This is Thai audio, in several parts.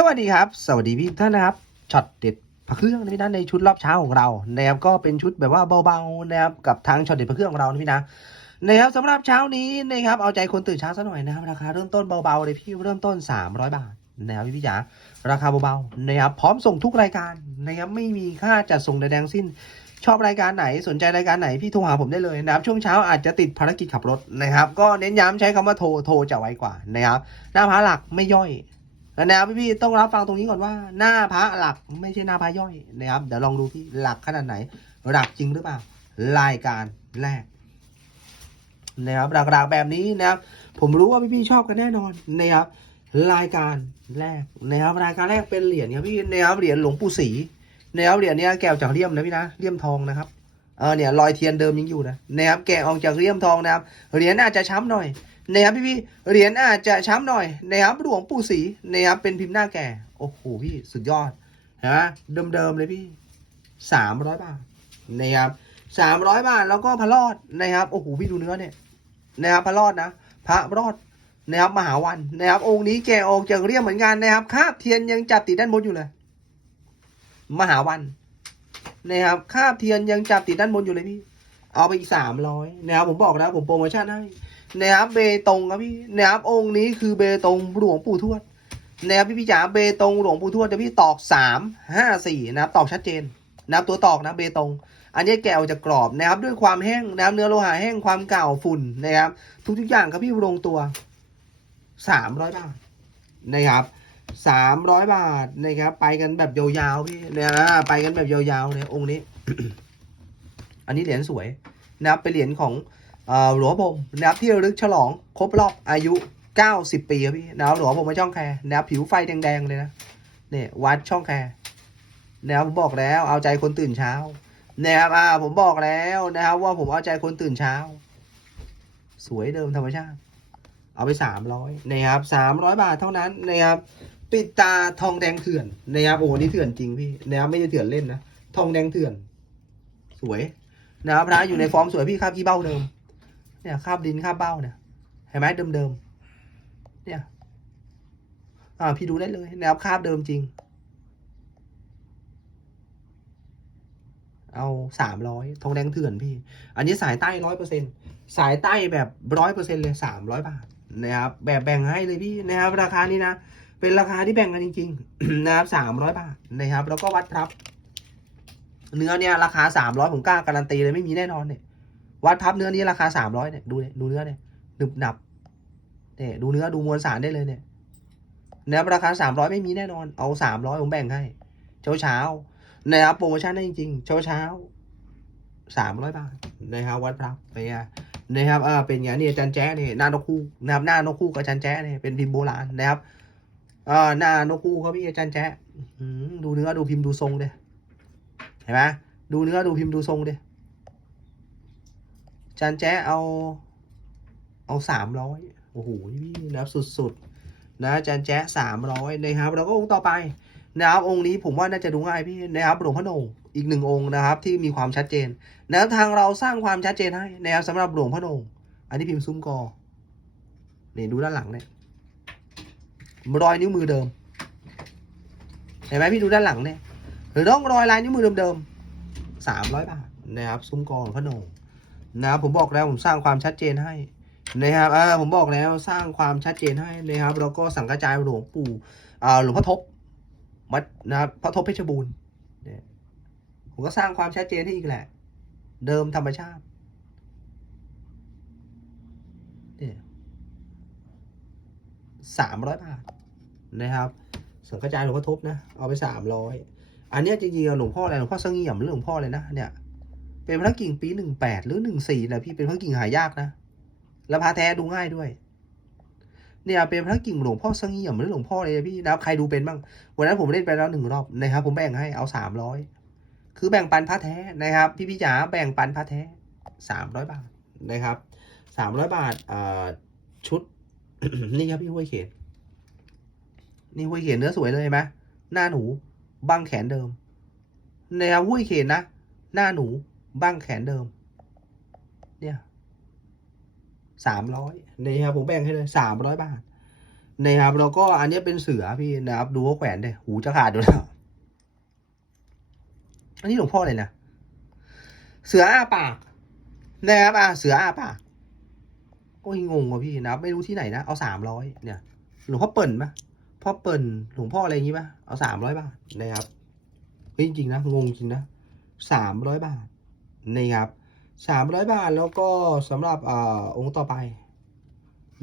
สวัสดีครับ สวัสดีพี่ท่านนะครับช็อตเด็ดพระเครื่องนะพี่นะในชุดรอบเช้าของเรานะครับก็เป็นชุดแบบว่าเบาๆนะครับกับทางช็อตเด็ดพระเครื่องของเรานะพี่นะนะครับสำหรับเช้านี้นะครับเอาใจคนตื่นเช้าซะหน่อยนะครับราคาเริ่มต้นเบาๆเลยพี่เริ่มต้น 300 บาทนะครับพี่พี่จ๋าราคาเบาๆนะครับพร้อมส่งทุกรายการนะครับไม่มีค่าจัดส่งใดๆทั้งสิ้น ชอบรายการไหนสนใจรายการไหนพี่โทรหาผมได้เลยนะครับช่วงเช้าอาจจะติดภารกิจขับรถนะครับ ก็เน้นย้ำใช้คำว่าโทรโทรจะไวกว่านะครับหน้าพระหลักไม่ย่อย แล้วนะพี่ๆต้องรับฟังตรงนี้ก่อนว่า หน้าพระหลักไม่ใช่หน้าพระย่อยนะครับ เดี๋ยวลองดูพี่หลักขนาดไหน หลักจริงหรือเปล่า รายการแรกนะครับหลักๆแบบนี้นะครับ ผมรู้ว่าพี่ๆชอบกันแน่นอนนะครับ รายการแรกนะครับ รายการแรกเป็นเหรียญครับพี่นะครับเหรียญหลวงปู่ศรีนะครับเหรียญเนี้ยแกะออกจากเลี่ยมนะพี่นะเลี่ยมทองนะครับเออเนี่ยรอยเทียนเดิมยังอยู่นะนะครับแกะออกจากเลี่ยมทองนะครับเหรียญอาจจะช้ำหน่อย นะครับพี่พี่เหรียญอาจจะช้ำหน่อยนะครับหลวงปู่ศรีนะครับเป็นพิมพ์หน้าแก่ โอ้โหพี่สุดยอดนะเดิมๆเลยพี่สามร้อยบาทนะครับสามร้อยบาทแล้วก็พระรอดนะครับโอ้โหพี่ดูเนื้อเนี่ยนะครับพระรอดนะพระรอดนะครับมหาวันนะครับองค์นี้แกะออกจากเรียมเหมือนกันนะครับคาบเทียนยังจับติดด้านบนอยู่เลย มหาวันนะครับคาบเทียนยังจับติดด้านบนอยู่เลยพี่ เอาไปอีกสามร้อยนะครับผมบอกนะผมโปรโมชั่นให้ นะครับเบตงครับพี่นะครับองค์นี้คือเบตงหลวงปู่ทวดนะครับพี่พี่จ๋าเบตงหลวงปู่ทวดจะพี่ตอกสามห้าสี่นะครับตอกชัดเจนนะครับตัวตอกนะเบตง อันนี้แกะออกจากกรอบนะครับ ด้วยความแห้งนะครับเนื้อโลหะแห้งความเก่าฝุ่นนะครับ ทุกทุกอย่างครับพี่ลงตัวสามร้อยบาทนะครับสามร้อยบาทนะครับ ไปกันแบบยาวๆพี่นะไปกันแบบยาวๆเลยองค์นี้ อันนี้เหรียญสวยนะครับเป็นเหรียญของ หลวงผมนะครับที่ระลึกฉลองครบรอบอายุ 90 ปีครับพี่นะครับหลวงผมมาช่องแคร์นะครับผิวไฟแดงๆเลยนะเนี่ยวัดช่องแคร์นะครับผมบอกแล้วเอาใจคนตื่นเช้านะครับอ่าผมบอกแล้วนะครับ ว่าผมเอาใจคนตื่นเช้า สวยเดิมธรรมชาติ เอาไป300นะครับ300บาทเท่านั้นนะครับปิดตาทองแดงเถื่อนนะครับโอ้นี่เถื่อนจริงพี่นะครับไม่ใช่เถื่อนเล่นนะทองแดงเถื่อน สวยนะครับพระอยู่ในฟอร์มสวยพี่คาบขี้เบ้าเดิม เนี่ยคาบดินคาบเบ้าเนี่ยเห็นไหมเดิมๆเนี่ย อ่าพี่ดูได้เลยแนวคาบเดิมจริง เอาสามร้อยทองแดงเถื่อนพี่ อันนี้สายใต้ร้อยเปอร์เซ็นสายใต้แบบร้อยเปอร์เซ็นเลยสามร้อยบาทนะครับ แบบแบ่งให้เลยพี่นะครับ ราคานี้นะเป็นราคาที่แบ่งกันจริงๆนะครับสามร้อยบาทนะครับ แล้วก็วัดพรับ เนื้อเนี่ยราคาสามร้อยผมกล้าการันตีเลยไม่มีแน่นอนเนี่ย วัดพับเนื้อนี้ราคาสามร้อยเนี่ยดูเนี่ยดูเนื้อเนี่ยหนึบหนับเนี่ยดูเนื้อดูมวลสารได้เลยเนี่ยเนื้อราคาสามร้อยไม่มีแน่นอน เอาสามร้อยผมแบ่งให้ เช้าเช้านะครับโปรโมชั่นได้จริงๆเช้าเช้าสามร้อยบาทนะครับวัดพรับไปอะนะครับอ่าเป็นไงนี่ยอาจันแจ๊เนี่ยหน้านกคู่นะครับหน้านกคู่กับอาจันแจ๊เนี่ยเป็นพิมพ์โบราณนะครับอ่าหน้านกคู่เขาพี่อาจารย์แจ๊ดูเนื้อดูพิมพ์ดูทรงเด้เห็นไหมดูเนื้อดูพิมพ์ดูทรงเด้ จานแจ๊เอา เอาสามร้อยโอ้โหนี่นะครับสุดๆนะจานแจ๊สามร้อยนะครับแล้วก็องค์ต่อไปนะครับองค์นี้ผมว่าน่าจะดูง่ายพี่นะครับหลวงพ่อโหนงอีกหนึ่งองค์นะครับ ที่มีความชัดเจนนะครับทางเราสร้างความชัดเจนให้นะครับสำหรับหลวงพ่อโหนงอันนี้พิมพ์ซุ้มกอเนี่ดูด้านหลังเนี่ยรอยนิ้วมือเดิมเห็นไหมพี่ดูด้านหลังเนี่ยหรือร่องรอยลายนิ้วมือเดิมๆสามร้อยบาทนะครับซุ้มกอหลวงพ่อโหนง นะครับผมบอกแล้วผมสร้างความชัดเจนให้นะครับอ่าผมบอกแล้วสร้างความชัดเจนให้นะครับแล้วก็สังกระจายหลวงปู่อ่าหลวงพ่อทบวัดนะครับพระทบเพชรบูรณ์เนี่ยผมก็สร้างความชัดเจนให้อีกแหละ เดิมธรรมชาติเนี่ยสามร้อยบาทนะครับสังกระจายหลวงพ่อทบนะ เอาไปสามร้อยอันนี้ยจริงๆหลวงพ่ออะไรหลวงพ่อสงี่ยมหรือหลวงพ่อเลยนะเนี่ย เป็นพระกิ่งปีหนึ่งแปดหรือหนึ่งสี่นะพี่เป็นพระกิ่งหายากนะ แล้วพระแท้ดูง่ายด้วย เนี่ยเป็นพระกิ่งหลวงพ่อเสงี่ยมหรือหลวงพ่อเลยพี่นะใครดูเป็นบ้าง วันนั้นผมเล่นไปแล้วหนึ่งรอบนะครับ ผมแบ่งให้เอาสามร้อยคือแบ่งปันพระแท้นะครับ พี่พี่จ๋าแบ่งปันพระแท้สามร้อยบาทนะครับสามร้อยบาทอ่าชุด นี่ครับพี่ห้วยเขตนี่ห้วยเขตเนื้อสวยเลยเห็นไหมหน้าหนูบังแขนเดิมนะครับห้วยเขตนะหน้าหนู บ้างแขนเดิม เนี่ยสามร้อยนี่ครับผมแบ่งให้เลยสามร้อยบาทนะครับแล้วก็อันนี้เป็นเสือพี่นะครับ ดูว่าแขวนเลยหูจะขาดอยู่แล้วอันนี้หลวงพ่อเลยนะเสืออาปากนะครับอ่าเสืออาปากโอ้ยงงว่ะพี่นหับไม่รู้ที่ไหนนะเอาสามร้อยเนี่ยหลวงพ่อเปิ่นปะพ่อเปิ่นหลวงพ่ออะไรอย่างงี้ปะเอาสามร้อยบาทนะครับเฮ้ยจริงๆนะงงจริงนะสามร้อยบาท นะครับสามร้อยบาทแล้วก็สำหรับอองค์ต่อไป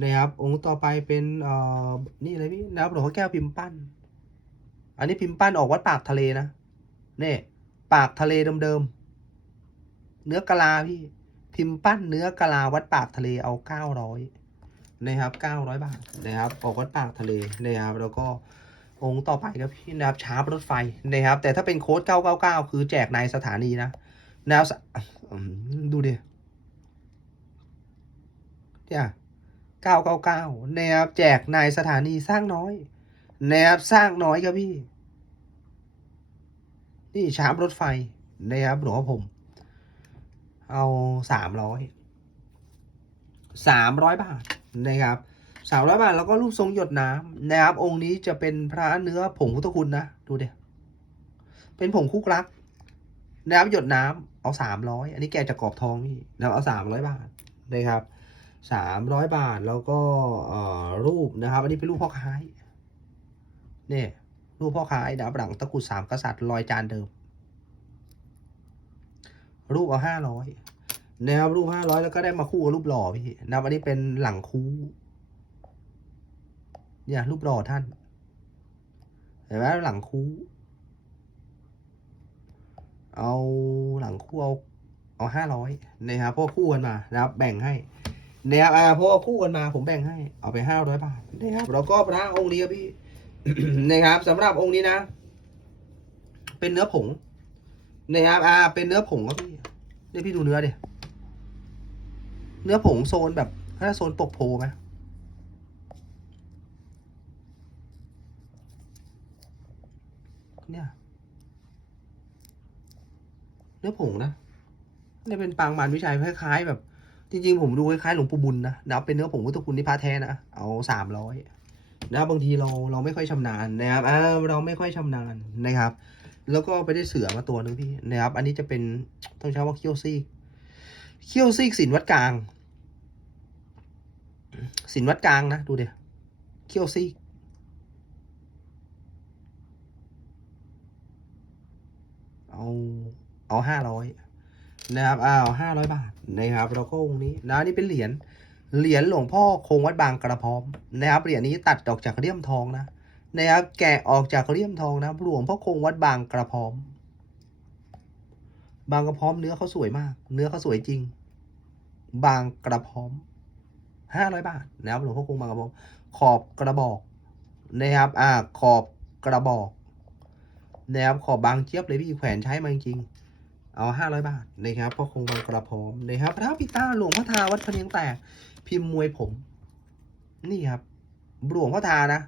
นะครับองค์ต่อไปเป็นนี่อะไรพี่นะครับหลวงพ่อแก้วพิมพ์ปั้น อันนี้พิมพ์ปั้นออกวัดปากทะเลนะเนี่ยปากทะเลเดิมๆเนื้อกะลาพี่พิมพ์ปั้นเนื้อกะลาวัดปากทะเลเอาเก้าร้อยนะครับเก้าร้อยบาทนะครับออกวัดปากทะเลนะครับ แล้วก็องค์ต่อไปครับพี่นะครับชาร์ปรถไฟนะครับ แต่ถ้าเป็นโค้ดเก้าเก้าเก้าคือแจกในสถานีนะ นะครับสอืมดูดิเนี่ยเก้าเก้าเก้านบแจกในสถานีสร้างน้อย แนบสร้างน้อยครับพี่ นี่ชาร์ปรถไฟนะครับหลวงผม เอาสามร้อยสามร้อยบาทนะครับสามร้อยบาทแล้วก็รูปทรงหยดน้ำนะครับ องค์นี้จะเป็นพระเนื้อผงพุทธคุณนะ ดูเดียวเป็นผงคุกรัก นะครับหยดน้ำ เอาสามร้อยอันนี้แกจะกรอบทองนี่นะครับเอาสามร้อยบาทนะครับสามร้อยบาทแล้วก็รูปนะครับ อันนี้เป็นรูปพ่อค้ายเนี่ยรูปพ่อค้ายดาบหลังตะกรุดสามกษัตริย์ลอยจานเดิม รูปเอาห้าร้อยนะครับรูปห้าร้อยแล้วก็ได้มาคู่กับรูปหล่อพี่นะอันนี้เป็นหลังคูเนี่ยรูปหล่อท่านเห็นไหมหลังคู เอาหลังคู่เอาเอาห้าร้อยนะครับเพราะว่าคู่กันมานะครับ แบ่งให้นะครับอ่าเพราะว่าคู่กันมา ผมแบ่งให้เอาไปห้าร้อยบาทนะครับแล้วก็พระองค์นี้ครับพี่นะครับสำหรับองค์นี้นะ เป็นเนื้อผงนะครับอ่าเป็นเนื้อผงครับพี่นี่พี่ดูเนื้อเดิเนื้อผงโซนแบบถ้าโซนปกโพไหมเนี่ย นื้อผงนะนี่เป็นปางมารวิชัยคล้ายๆแบบ จริง ๆ ผมดูคล้ายๆหลวงปู่บุญนะนับเป็นเนื้อผงพุทธคุณที่พระแท้นะเอาสามร้อยนะบางทีเราเราไม่ค่อยชำนาญนะครับเราไม่ค่อยชำนาญนะครับ แล้วก็ไปได้เสือมาตัวนึงพี่นะครับ อันนี้จะเป็นต้องใช้ว่าเคี้ยวซีกเคี้ยวซีกสินวัดกลางสินวัดกลางนะดูเดี๋ยวเคี้ยวซีกเอา เอาห้าร้อยนะครับอ้าวห้าร้อยบาทนะครับแล้วก็องค์นี้นะนนี่เป็นเหรียญเหรียญหลวงพ่อคงวัดบางกระพร้อมนะครับเหรียญนี้ตัดออกจากเลี่ยมทองนะนะครับแกะออกจากเลี่ยมทองนะหลวงพ่อคงวัดบางกระพร้อม บางกระพร้อมเนื้อเขาสวยมาก เนื้อเขาสวยจริง บางกระพร้อมห้าร้อยบาทนะครับหลวงพ่อคงบางกระพร้อม ขอบกระบอกนะครับอ่าขอบกระบอกนะครับขอบบางเจี๊ยบเลยพี่แขวนใช้มาจริงๆ เอาห้าร้อยบาทนะครับพ่อคงบางกระพร้อมนะครับพระพิตาหลวงพ่อทาวัดพะเนียงแตกพิมพ์มวยผม นี่ครับหลวงพ่อทานะ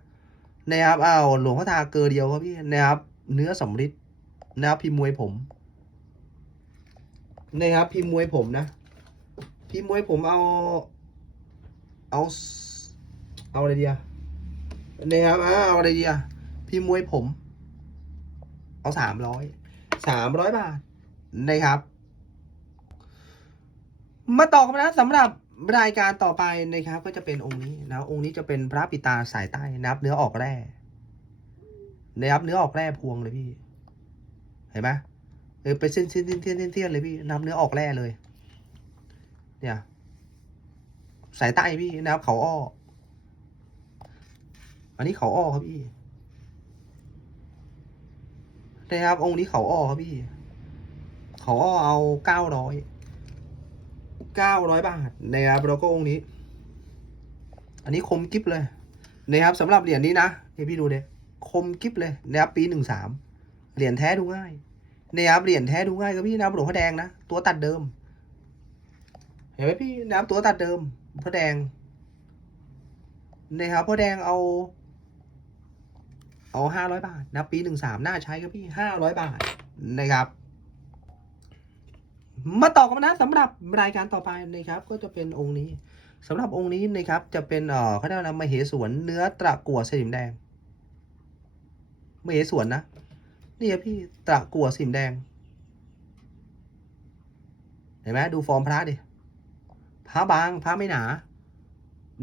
นะครับเอาหลวงพ่อทาเกลือเดียวครับพี่นะครับ เนื้อสำริดนะครับพิมพ์มวยผมนะครับพิมพ์มวยผมนะพิมพ์มวยผมเอา เอาเอาอะไรดีอะนะครับอ่าเอาอะไรดีอะพิมพ์มวยผม เอาสามร้อยสามร้อยบาท นะครับมาต่อกันนะสำหรับรายการต่อไปนะครับ ก็จะเป็นองค์นี้นะองค์นี้จะเป็นพระปิตาสายใต้นะครับ เนื้อออกแร่นะครับเนื้อออกแร่พวงเลยพี่เห็นไหมเออเป็นเส้นเส้นเส้นเส้นเส้นเลยพี่นำเนื้อออกแร่เลย เนี่ย สายใต้พี่นะครับเขาอ้อ อันนี้เขาอ้อครับพี่นะครับองค์นี้เขาอ้อครับพี่ เขาอ้อเอาเก้าร้อยเก้าร้อยบาทนะครับแล้วก็องค์นี้ อันนี้คมกิฟเลยนะครับสำหรับเหรียญนี้นะนี่พี่ดูเนี่ยคมกิฟเลยนะครับปีหนึ่งสามเหรียญแท้ดูง่ายนะครับเหรียญแท้ดูง่ายครับพี่นะครับหลวงพ่อแดงนะตัวตัดเดิม เห็นไหมพี่นะครับตัวตัดเดิมพ่อแดงนะครับพ่อแดงเอา เอาห้าร้อยบาทนะปีหนึ่งสามน่าใช้ครับพี่ห้าร้อยบาทนะครับ มาต่อกันนะสำหรับรายการต่อไปนะครับ ก็จะเป็นองค์นี้สำหรับองค์นี้นะครับ จะเป็นเอ่อเขาเรียกว่าอะไรมเหสวนเนื้อตะกั่วสนิมแดงมเหสวนนะนี่ครับพี่ตะกั่วสนิมแดง เห็นไหมดูฟอร์มพระดิพระบางพระไม่หนา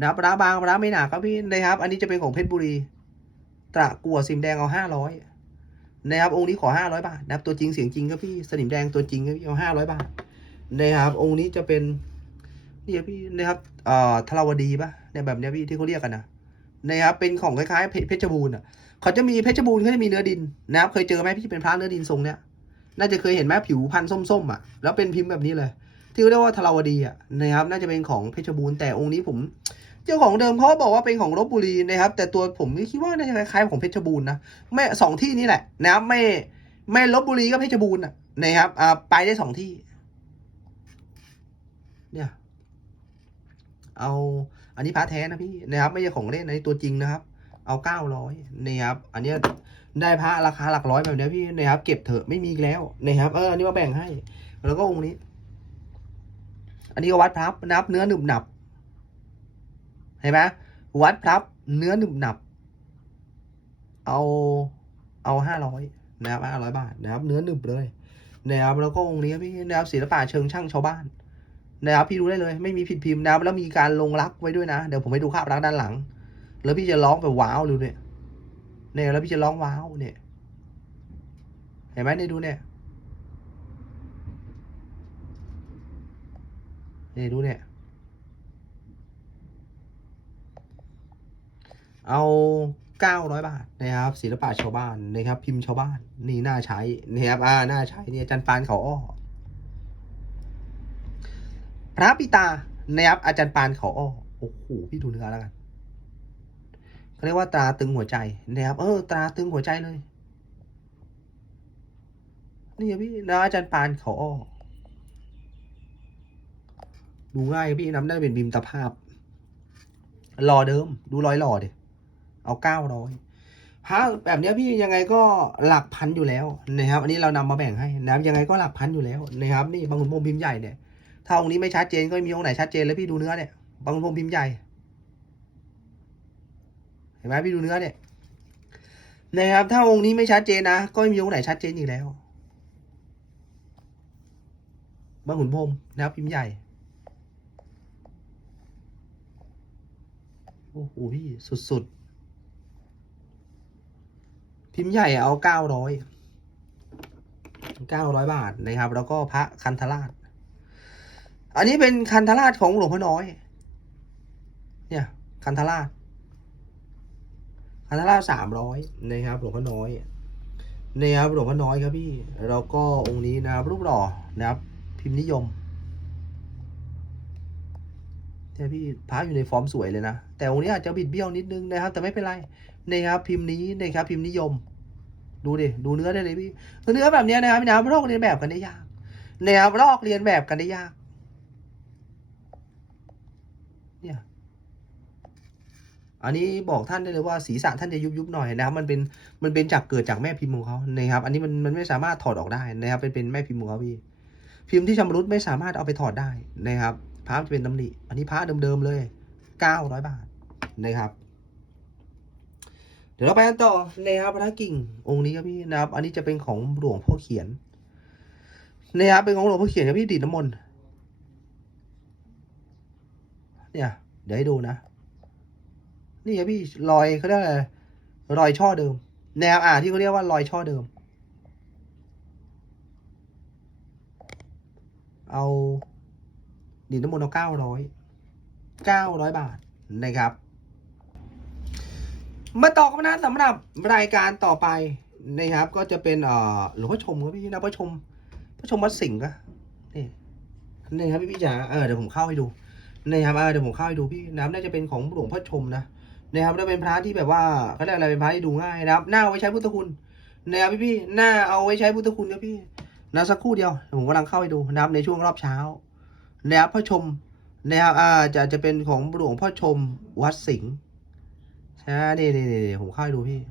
นะพระบางพระไม่หนาครับพี่นะครับ อันนี้จะเป็นของเพชรบุรีตะกั่วสนิมแดงเอาห้าร้อย นะครับองค์นี้ขอห้าร้อยบาทนะครับตัวจริงเสียงจริงครับพี่สนิมแดงตัวจริงครับพี่เอาห้าร้อยบาทนะครับองค์นี้จะเป็นนี่พี่นะครับเอ่อทราวดีปะเนี่ยแบบเนี้ยพี่ที่เขาเรียกกันนะนะครับเป็นของคล้ายๆเพชรบูรณ์อะเขาจะมีเพชรบูรณ์เขาจะมีเนื้อดินนะครับเคยเจอไหมพี่เป็นพระเนื้อดินทรงเนี้ยน่าจะเคยเห็นไหมผิวพันธุ์ส้มๆอะแล้วเป็นพิมพ์แบบนี้เลย ที่เขาเรียกว่าทราวดีอะนะครับน่าจะเป็นของเพชรบูรณ์แต่องค์นี้ผม เจ้าของเดิมเขาบอกว่าเป็นของลบบุรีนะครับ แต่ตัวผมคิดว่าน่าจะคล้ายๆของเพชรบูรณ์นะไม่สองที่นี้แหละนะครับไม่ไม่ลบบุรีก็เพชรบูรณ์นะครับอ่าไปได้สองที่ เนี่ย เอาอันนี้พระแท้นะพี่นะครับ ไม่ใช่ของเล่นอันนี้ตัวจริงนะครับ เอาเก้าร้อยนะครับ อันเนี้ยได้พระราคาหลักร้อยแบบนี้พี่นะครับ เก็บเถอะไม่มีแล้วนะครับ เอออันนี้มาแบ่งให้ แล้วก็องค์นี้ อันนี้ก็วัดพรับนะครับเนื้อหนึบหนับ ห็นไหมวัดพรับเนื้อหนึบหนับ เอาเอาห้าร้อยนะครับห้าร้อยบาทนะครับ เนื้อหนึบเลยนะครับแล้วก็องค์นี้พี่นะครับศิลปะเชิงช่างชาวบ้านนะครับพี่ดูได้เลย ไม่มีผิดพิมพ์นะครับแล้วมีการลงรักไว้ด้วยนะ เดี๋ยวผมให้ดูภาพรักด้านหลัง แล้วพี่จะร้องแบบว้าวดูเนี่ยเนี่ยแล้วพี่จะร้องว้าวเนี่ยเห็นไหมเนี่ยดูเนี่ยเนี่ยดูเนี่ย เอาเก้าร้อยบาทนะครับศิลปะชาวบ้านนะครับ พิมพ์ชาวบ้านนี่น่าใช้นะครับอ่าน่าใช้เนี่ยอาจันปานเขาอ้อพระปิตานะครับอาจารย์ปานเขาอ้อโอ้โหพี่ดูเนื้อแล้วกันเขาเรียกว่าตราตึงหัวใจนะครับเออตราตึงหัวใจเลยนี่พี่นะอาจารย์ปานเขาอ้อดูง่ายพี่น้ำได้เป็นบิมตภาพรอเดิม ดูรอยหล่อดิ เอาเก้าร้อยพระแบบเนี้ยพี่ยังไงก็หลักพันอยู่แล้วนะครับ อันนี้เรานำมาแบ่งให้นะยังไงก็หลักพันอยู่แล้วนะครับนี่บางขุนพิมพ์ใหญ่เนี่ยถ้าองค์นี้ไม่ชัดเจนก็มีองค์ไหนชัดเจนเลยพี่ดูเนื้อเนี่ยบางพรหมพิมพ์ใหญ่เห็นไหมพี่ดูเนื้อเนี่ยนะครับ ถ้าองค์นี้ไม่ชัดเจนนะก็ไม่มีองค์ไหนชัดเจนอีกแล้วบางขุนพรมนะครับพิมพ์ใหญ่โอ้โหพี่สุดๆ พิมพ์ใหญ่เอาเก้าร้อยเก้าร้อยบาทนะครับ แล้วก็พระคันธราช อันนี้เป็นคันธราชของหลวงพ่อน้อย เนี่ย คันธราช คันธราชสามร้อยนะครับหลวงพ่อน้อยนะครับหลวงพ่อน้อยครับพี่ แล้วก็องค์นี้นะครับรูปหล่อนะครับ พิมพ์นิยม เนี่ยพี่พระอยู่ในฟอร์มสวยเลยนะ แต่องค์นี้อาจจะบิดเบี้ยวนิดนึงนะครับ แต่ไม่เป็นไรนะครับพิมพ์นี้นะครับพิมพ์นิยม ดูดิดูเนื้อได้เลยพี่เนื้อแบบนี้นะครับพี่น้ำลอกเรียนแบบกันได้ยากนะครับลอกเรียนแบบกันได้ยาก เนี่ยอันนี้บอกท่านได้เลยว่าศีรษะท่านจะยุบยุบๆหน่อยนะครับ มันเป็นมันเป็นจากเกิดจากแม่พิมพ์ของเขานะครับ อันนี้มันมันไม่สามารถถอดออกได้นะครับเป็นเป็นแม่พิมพ์ของเขาพี่ พิมพ์ที่ชำรุดไม่สามารถเอาไปถอดได้นะครับ พระจะเป็นตำหนิอันนี้พระเดิมๆเลยเก้าร้อยบาทนะครับ เดี๋ยวเราไปกันต่อนะครับพระกิ่งองค์นี้ครับพี่นะครับ อันนี้จะเป็นของหลวงพ่อเขียนนะครับเป็นของหลวงพ่อเขียนครับพี่ดีดน้ำมนต์เนี่ย เดี๋ยวให้ดูนะ นี่ครับพี่รอยเขาเรียกอะไรรอยช่อเดิม แนวอ่าที่เขาเรียกว่ารอยช่อเดิม เอา ดินน้ำมนต์เอาเก้าร้อยเก้าร้อยบาทนะครับ มาต่อกันนะสำหรับรายการต่อไปนะครับ ก็จะเป็นเอ่อหลวงพ่อชมครับพี่นะพ่อชมพ่อชมวัดสิงห์อะนี่นี่ครับพี่พี่จ๋าเออเดี๋ยวผมเข้าให้ดูนะครับเออเดี๋ยวผมเข้าให้ดูพี่นะครับน่าจะเป็นของหลวงพ่อชมนะนะครับแล้วเป็นพระที่แบบว่าเขาเรียกอะไรเป็นพระที่ดูง่ายนะครับหน้าไว้ใช้พุทธคุณนะครับพี่พี่หน้าเอาไว้ใช้พุทธคุณครับพี่นะสักครู่เดียวเดี๋ยวผมกำลังเข้าให้ดูนะครับในช่วงรอบเช้า นะครับพ่อชมนะครับอ่าจะจะเป็นของหลวงพ่อชมวัดสิงห์ใช่นี่นี่นี่ผมเข้าดูพี่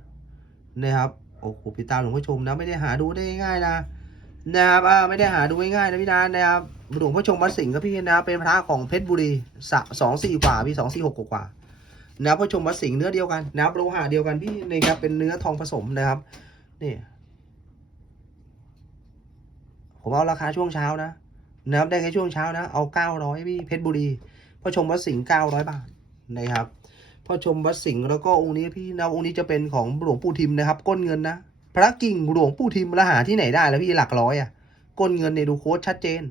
นะครับโอ้โหพี่ตาหลวงพ่อชมนะไม่ได้หาดูได้ง่ายนะนะครับอ่าไม่ได้หาดูง่ายๆนะพี่นะนะครับหลวงพ่อชงวัดสิงห์ครับพี่นะเป็นพระของเพชรบุรีสองสี่กว่าพี่สองสี่หกกว่านะครับพ่อชงวัดสิงห์เนื้อเดียวกันนะครับโลหะเดียวกันพี่นะครับเป็นเนื้อทองผสมนะครับนี่ผมเอาราคาช่วงเช้านะ นะครับได้แค่ช่วงเช้านะ เอาเก้าร้อยพี่เพชรบุรีพ่อชมวัดสิงห์เก้าร้อยบาทนะครับพ่อชมวัดสิงห์แล้วก็องค์นี้พี่นะองค์นี้จะเป็นของหลวงปู่ทิมนะครับ ก้นเงินนะ พระกิ่งหลวงปู่ทิมแล้วหาที่ไหนได้แล้วพี่หลักร้อยอะก้นเงินเนี่ยดูโค้ดชัดเจน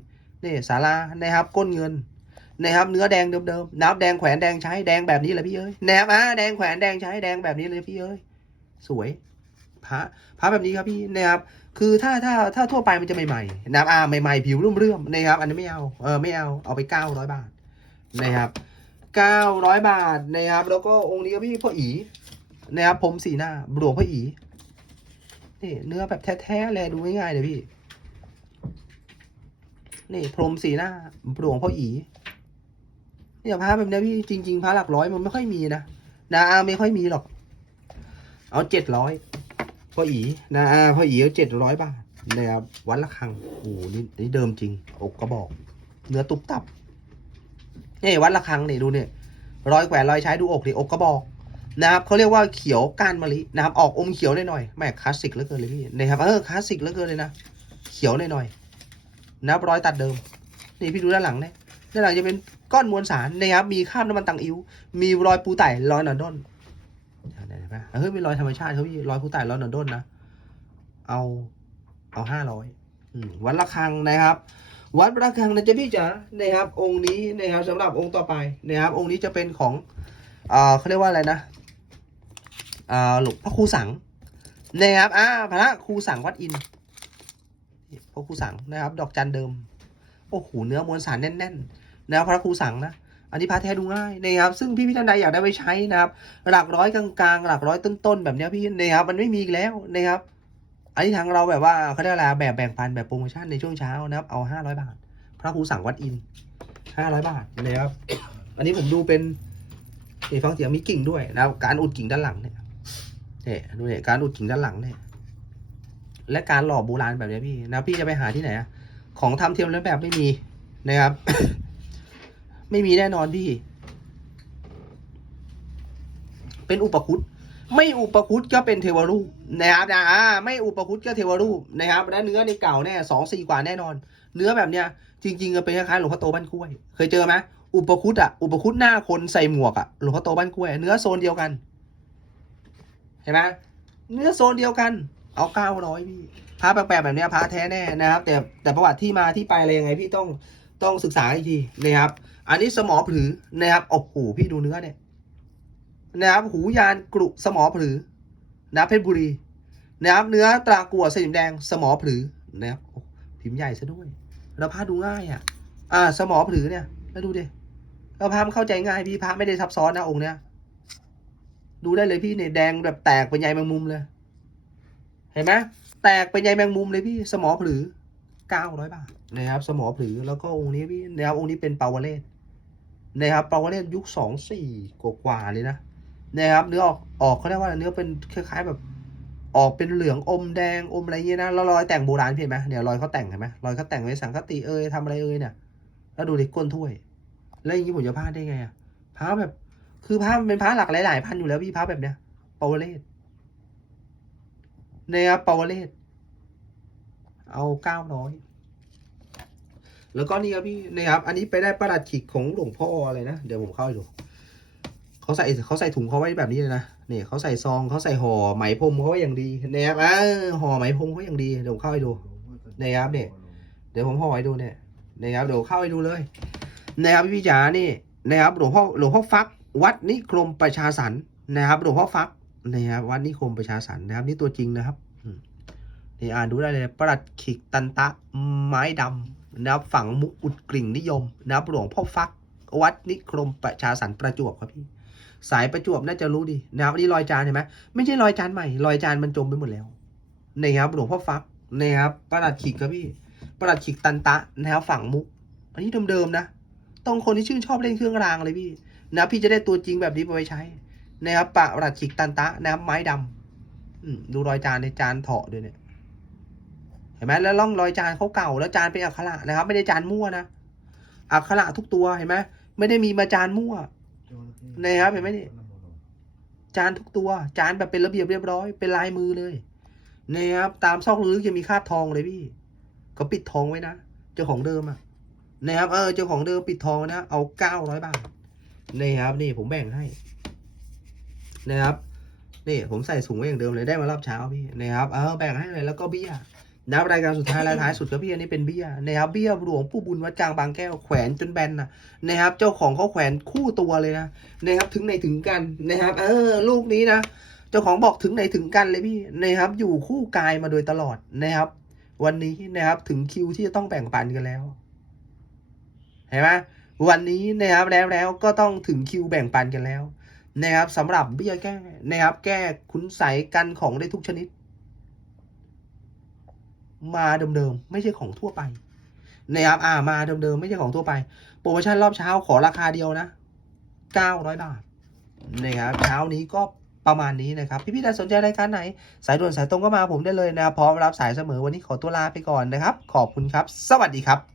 นี่สารานะครับ ก้นเงินนะครับเนื้อแดงเดิมๆน้ำแดงแขวนแดงใช้แดงแบบนี้เลยพี่เอ้ยนะครับอ่าแดงแขวนแดงใช้แดงแบบนี้เลยพี่เอ้ยสวยพระพระแบบนี้ครับพี่นะครับ คือถ้าถ้าถ้าทั่วไปมันจะใหม่ๆนะครับอ่าใหม่ๆผิวรุ่มเรื่อมนะครับ อันนี้ไม่เอาเออไม่เอาเอาไปเก้าร้อยบาทนะครับเก้าร้อยบาทนะครับ แล้วก็องค์นี้ครับพี่พ่ออีนะครับผมสีหน้าหลวงพ่ออีนี่เนื้อแบบแท้ๆเลยดูง่ายๆเลยพี่ นี่พรมสีหน้าหลวงพ่ออีเนี่ยพระแบบเนี้ยพี่จริง ๆพระหลักร้อยมันไม่ค่อยมีนะนะอาไม่ค่อยมีหรอก เอาเจ็ดร้อย พ่ออีนะอาพ่ออีเอาเจ็ดร้อยบาทนะครับวัดละคังโอ้โหนี่นี่เดิมจริงอกกระบอก เนื้อตุบตับนี่วัดละคังนี่ดูเนี่ยร้อยแขวนร้อยใช้ดูอกดิอกกระบอกนะครับเขาเรียกว่าเขียวก้านมะลินะครับออกอมเขียวหน่อยๆแหม่คลาสสิกเหลือเกินเลยพี่นะครับเออคลาสสิกเหลือเกินเลยนะเขียวหน่อยๆนะครับรอยตัดเดิมนี่พี่ดูด้านหลังเนี่ยด้านหลังจะเป็นก้อนมวลสารนะครับมีคราบน้ำมันตังอิ้วมีรอยปูไต่รอยหนอนด้น เห็นไหมเฮ้ยเป็นรอยธรรมชาติเขาพี่รอยปูไต่รอยหนอนด้นนะ เอา เอาห้าร้อยวัดระฆังนะครับ วัดระฆังนะจ๊ะพี่จ๋านะครับ องค์นี้นะครับสำหรับองค์ต่อไปนะครับ องค์นี้จะเป็นของเอ่อเขาเรียกว่าอะไรนะอ่าหลวงพระครูสังนะครับอ่าพระครูสังวัดอินพระครูสังนะครับ ดอกจันเดิมโอ้โหเนื้อมวลสารแน่นๆนะครับพระครูสังนะ อันนี้พระแท้ดูง่ายนะครับ ซึ่งพี่พี่ท่านใดอยากได้ไปใช้นะครับ หลักร้อยกลางๆ หลักร้อยต้นๆแบบเนี้ยพี่นะครับมันไม่มีอีกแล้วนะครับ อันนี้ทางเราแบบว่าเขาเรียกอะไรแบบแบ่งปันแบบโปรโมชั่นในช่วงเช้านะครับ เอาห้าร้อยบาท พระครูสั่งวัดอินห้าร้อยบาทนะครับ อันนี้ผมดูเป็นนี่ฟังเสียงมีกิ่งด้วยนะครับ การอุดกิ่งด้านหลังเนี่ยเนี่ยดูเนี่ยการอุดกิ่งด้านหลังเนี่ยและการหล่อโบราณแบบเนี้ยพี่นะพี่จะไปหาที่ไหนอะของทำเทียมเลียนแบบไม่มีนะครับ ไม่มีแน่นอนพี่ เป็นอุปคุตไม่อุปคุตก็เป็นเทวรูปนะครับนะไม่อุปคุตก็เทวรูปนะครับและเนื้อในเก่าแน่สองสี่กว่าแน่นอน เนื้อแบบเนี้ย จริงๆก็เป็นคล้ายๆหลวงพ่อโตบ้านกล้วย เคยเจอไหมอุปคุตอะอุปคุตหน้าคนใส่หมวกอะหลวงพ่อโตบ้านกล้วย เนื้อโซนเดียวกันเห็นไหมเนื้อโซนเดียวกัน เอาเก้าร้อยพี่พระแปลกๆแบบเนี้ยพระแท้แน่นะครับ แต่แต่ประวัติที่มาที่ไปอะไรยังไงพี่ต้องต้องศึกษาอีกทีนะครับ อันนี้สมอผือนะครับโอ้โหพี่ดูเนื้อเนี่ยนะครับหูยานกรุสมอผือนะเพชรบุรีนะครับเนื้อตรากัวสนิมแดงสมอผือนะครับพิมพ์ใหญ่ซะด้วยแล้วพระดูง่ายอะ อ่า สมอผือเนี่ยแล้วดูดิแล้วพระมันเข้าใจง่ายพี่พระไม่ได้ซับซ้อนนะองค์เนี้ยดูได้เลยพี่เนี่ยแดงแบบแตกเป็นใยแมงมุมเลย เห็นไหมแตกเป็นใยแมงมุมเลยพี่สมอผือเก้าร้อยบาทนะครับ สมอผือแล้วก็องค์นี้พี่นะครับองค์นี้เป็นปาวเลศ นะครับปาวเลศยุคสองสี่กว่าๆเลยนะนะครับเนื้อออกออกเขาเรียกว่าอะไรเนื้อเป็นคล้ายๆแบบออกเป็นเหลืองอมแดงอมอะไรเงี้ยนะแล้วรอยแต่งโบราณเห็นไหมเนี่ยรอยเขาแต่งเห็นไหมรอยเขาแต่งไว้สังคติเอยทำอะไรเอยเนี่ย แล้วดูดิก้นถ้วย แล้วอย่างนี้ผมจะพลาดได้ไงอะพระแบบ คือพระมันเป็นพระหลักหลายๆพันอยู่แล้วพี่พระแบบเนี้ยปาวเลศนะครับปาวเลศเอาเก้าร้อย แล้วก็นี่ครับพี่นะครับ อันนี้ไปได้ประดัดขิกของหลวงพ่ออะไรนะ เดี๋ยวผมเข้าไปดูเขาใส่เขาใส่ถุงเขาไว้แบบนี้เลยนะนี่เขาใส่ซองเขาใส่ห่อไหมพรมเขาไว้อย่างดีนะครับอ่าห่อไหมพรมเขาอย่างดีเดี๋ยวผมเข้าไปดูนะครับเนี่ยเดี๋ยวผมห่อให้ดูเนี่ยนะครับเดี๋ยวเข้าไปดูเลยนะครับพี่จ๋านี่นะครับหลวงพ่อหลวงพ่อฟัก วัดนิคมประชาสรรค์นะครับหลวงพ่อฟักนะครับวัดนิคมประชาสรรค์นะครับ นี่ตัวจริงนะครับนี่อ่านดูได้เลยประหลัดขิกตันตะไม้ดำ นะครับฝังมุอุดกลิ่งนิยมนะครับหลวงพ่อฟัก วัดนิครมประชาสรรประจวบครับพี่สายประจวบน่าจะรู้ดีนะครับนนี้รอยจานเห็นไหมไม่ใช่รอยจานใหม่รอยจานมันจมไปหมดแล้วนะครับหลวงพ่อฟักนะครับประหลัดขิกครับพี่ประหลัดขิกตันตะนะครับฝั่งมุก อันนี้เดิมๆนะ ต้องคนที่ชื่นชอบเล่นเครื่องรางเลยพี่นะพี่จะได้ตัวจริงแบบนี้ไปไว้ใช้นะครับประหลัดขิกตันตะนะครับไม้ดำอืมดูรอยจานในจานเถาะด้วยเนี่ย ห็นไหมแล้วร่องรอยจานเขาเก่าแล้วจานเป็นอักขระนะครับ ไม่ได้จานมั่วนะอักขระทุกตัวเห็นไหมไม่ได้มีมาจานมั่วนะครับเห็นไหมนี่จานทุกตัว จานแบบเป็นระเบียบเรียบร้อย เป็นลายมือเลยนะครับตามซอกลึกยังมีคาดทองเลยพี่เขาปิดทองไว้นะเจ้าของเดิมอะนะครับเออเจ้าของเดิมปิดทองนะเอาเก้าร้อยบาทนะครับนี่ผมแบ่งให้นะครับนี่ผมใส่ถุงไว้อย่างเดิมเลยได้มารอบเช้าพี่นะครับเออแบ่งให้เลยแล้วก็เบี้ย นะครับรายการสุดท้ายรายท้ายสุดครับพี่อันนี้เป็นเบี้ยนะครับเบี้ยหลวงปู่บุญวัดกลางบางแก้วแขวนจนแบนนะนะครับ เจ้าของเขาแขวนคู่ตัวเลยนะนะครับถึงไหนถึงกันนะครับ เออ ลูกนี้นะเจ้าของบอกถึงไหนถึงกันเลยพี่นะครับ อยู่คู่กายมาโดยตลอดนะครับ วันนี้นะครับถึงคิวที่จะต้องแบ่งปันกันแล้วเห็นไหมวันนี้นะครับแล้วแล้วก็ต้องถึงคิวแบ่งปันกันแล้วนะครับสำหรับเบี้ยแก้นะครับ แก้คุณใสกันของได้ทุกชนิด มาเดิมๆไม่ใช่ของทั่วไปนะครับอ่ามาเดิมๆไม่ใช่ของทั่วไป โปรโมชั่นรอบเช้าขอราคาเดียวนะ900บาทนะครับเช้านี้ก็ประมาณนี้นะครับ พี่ๆท่านสนใจรายการไหน สายด่วนสายตรงก็มาผมได้เลยนะครับพร้อมรับสายเสมอวันนี้ขอตัวลาไปก่อนนะครับ ขอบคุณครับ สวัสดีครับ